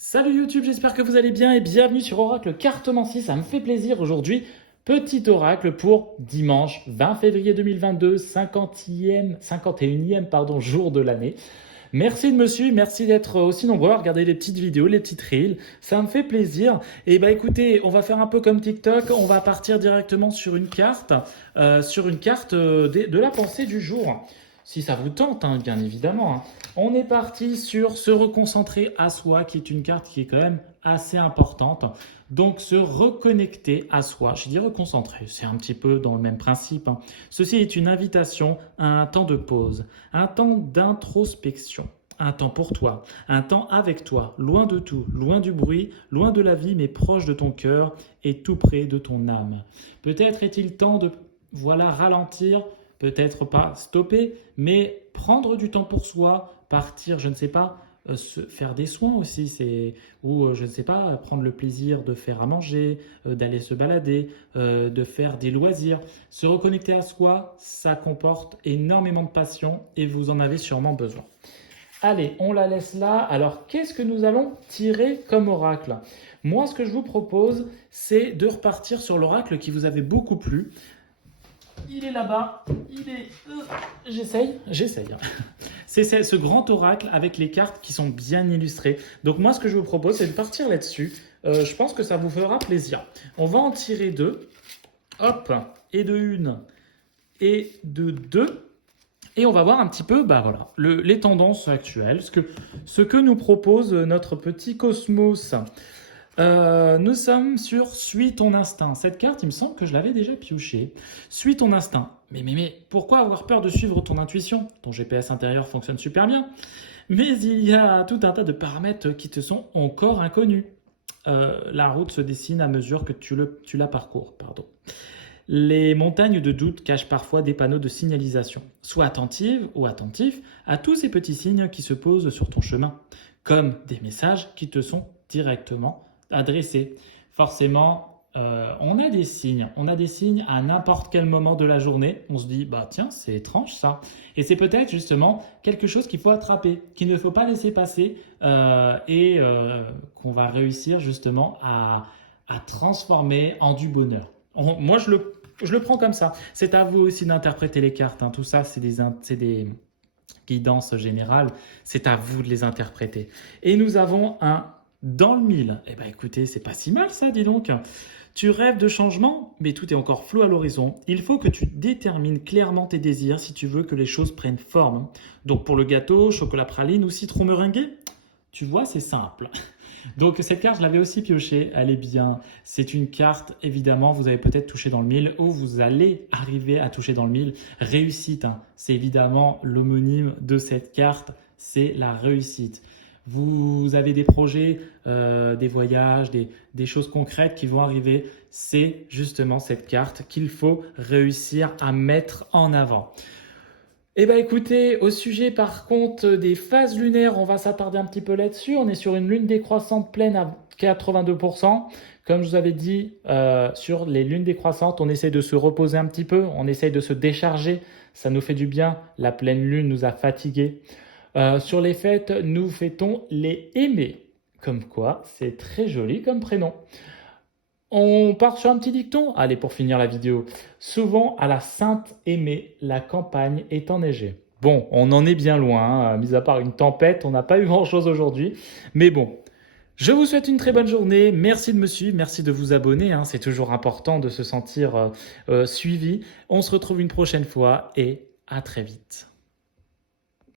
Salut YouTube, j'espère que vous allez bien et bienvenue sur Oracle Cartomancie. Ça me fait plaisir aujourd'hui. Petit oracle pour dimanche 20 février 2022, 51e jour de l'année. Merci de me suivre, merci d'être aussi nombreux à regarder les petites vidéos, les petites reels. Ça me fait plaisir. Et bah écoutez, on va faire un peu comme TikTok. On va partir directement sur une carte, de la pensée du jour. Si ça vous tente, hein, bien évidemment, hein. On est parti sur se reconcentrer à soi, qui est une carte qui est quand même assez importante. Donc se reconnecter à soi. Je dis reconcentrer, c'est un petit peu dans le même principe, hein. Ceci est une invitation à un temps de pause, un temps d'introspection. Un temps pour toi, un temps avec toi, loin de tout, loin du bruit, loin de la vie, mais proche de ton cœur et tout près de ton âme. Peut-être est-il temps de, voilà, ralentir, peut-être pas stopper, mais prendre du temps pour soi, partir, je ne sais pas, faire des soins aussi, ou je ne sais pas, prendre le plaisir de faire à manger, d'aller se balader, de faire des loisirs. Se reconnecter à soi, ça comporte énormément de passion et vous en avez sûrement besoin. Allez, on la laisse là. Alors, qu'est-ce que nous allons tirer comme oracle? Moi, ce que je vous propose, c'est de repartir sur l'oracle qui vous avait beaucoup plu. Il est là-bas, J'essaye. C'est ce grand oracle avec les cartes qui sont bien illustrées. Donc moi, ce que je vous propose, c'est de partir là-dessus. Je pense que ça vous fera plaisir. On va en tirer deux. Hop, et de une, et de deux. Et on va voir un petit peu voilà, les tendances actuelles, ce que nous propose notre petit cosmos. Nous sommes sur Suis ton instinct. Cette carte, il me semble que je l'avais déjà piochée. Suis ton instinct. Mais pourquoi avoir peur de suivre ton intuition? Ton GPS intérieur fonctionne super bien. Mais il y a tout un tas de paramètres qui te sont encore inconnus. La route se dessine à mesure que tu la parcours. Pardon. Les montagnes de doute cachent parfois des panneaux de signalisation. Sois attentive ou attentif à tous ces petits signes qui se posent sur ton chemin, comme des messages qui te sont directement adressés. Forcément, on a des signes à n'importe quel moment de la journée. On se dit, bah tiens, c'est étrange ça. Et c'est peut-être justement quelque chose qu'il faut attraper, qu'il ne faut pas laisser passer qu'on va réussir justement à transformer en du bonheur. Moi, je le prends comme ça. C'est à vous aussi d'interpréter les cartes, hein. Tout ça, c'est des guidances générales. C'est à vous de les interpréter. Et nous avons un dans le mille. Eh bien, écoutez, c'est pas si mal ça, dis donc. Tu rêves de changement, mais tout est encore flou à l'horizon. Il faut que tu détermines clairement tes désirs si tu veux que les choses prennent forme. Donc pour le gâteau, chocolat praline ou citron meringué, tu vois, c'est simple. Donc cette carte, je l'avais aussi piochée, elle est bien. C'est une carte, évidemment, vous avez peut-être touché dans le mille ou vous allez arriver à toucher dans le mille. Réussite, hein. C'est évidemment l'homonyme de cette carte, c'est la réussite. Vous avez des projets, des voyages, des choses concrètes qui vont arriver. C'est justement cette carte qu'il faut réussir à mettre en avant. Eh bien écoutez, au sujet par contre des phases lunaires, on va s'attarder un petit peu là-dessus. On est sur une lune décroissante pleine à 82%. Comme je vous avais dit, sur les lunes décroissantes, on essaie de se reposer un petit peu, on essaie de se décharger, ça nous fait du bien. La pleine lune nous a fatigués. Sur les fêtes, nous fêtons les aimés. Comme quoi, c'est très joli comme prénom. On part sur un petit dicton. Allez, pour finir la vidéo. Souvent, à la Sainte-Aimée, la campagne est enneigée. Bon, on en est bien loin, hein. Mis à part une tempête, on n'a pas eu grand-chose aujourd'hui. Mais bon, je vous souhaite une très bonne journée. Merci de me suivre, merci de vous abonner, hein. C'est toujours important de se sentir suivi. On se retrouve une prochaine fois et à très vite.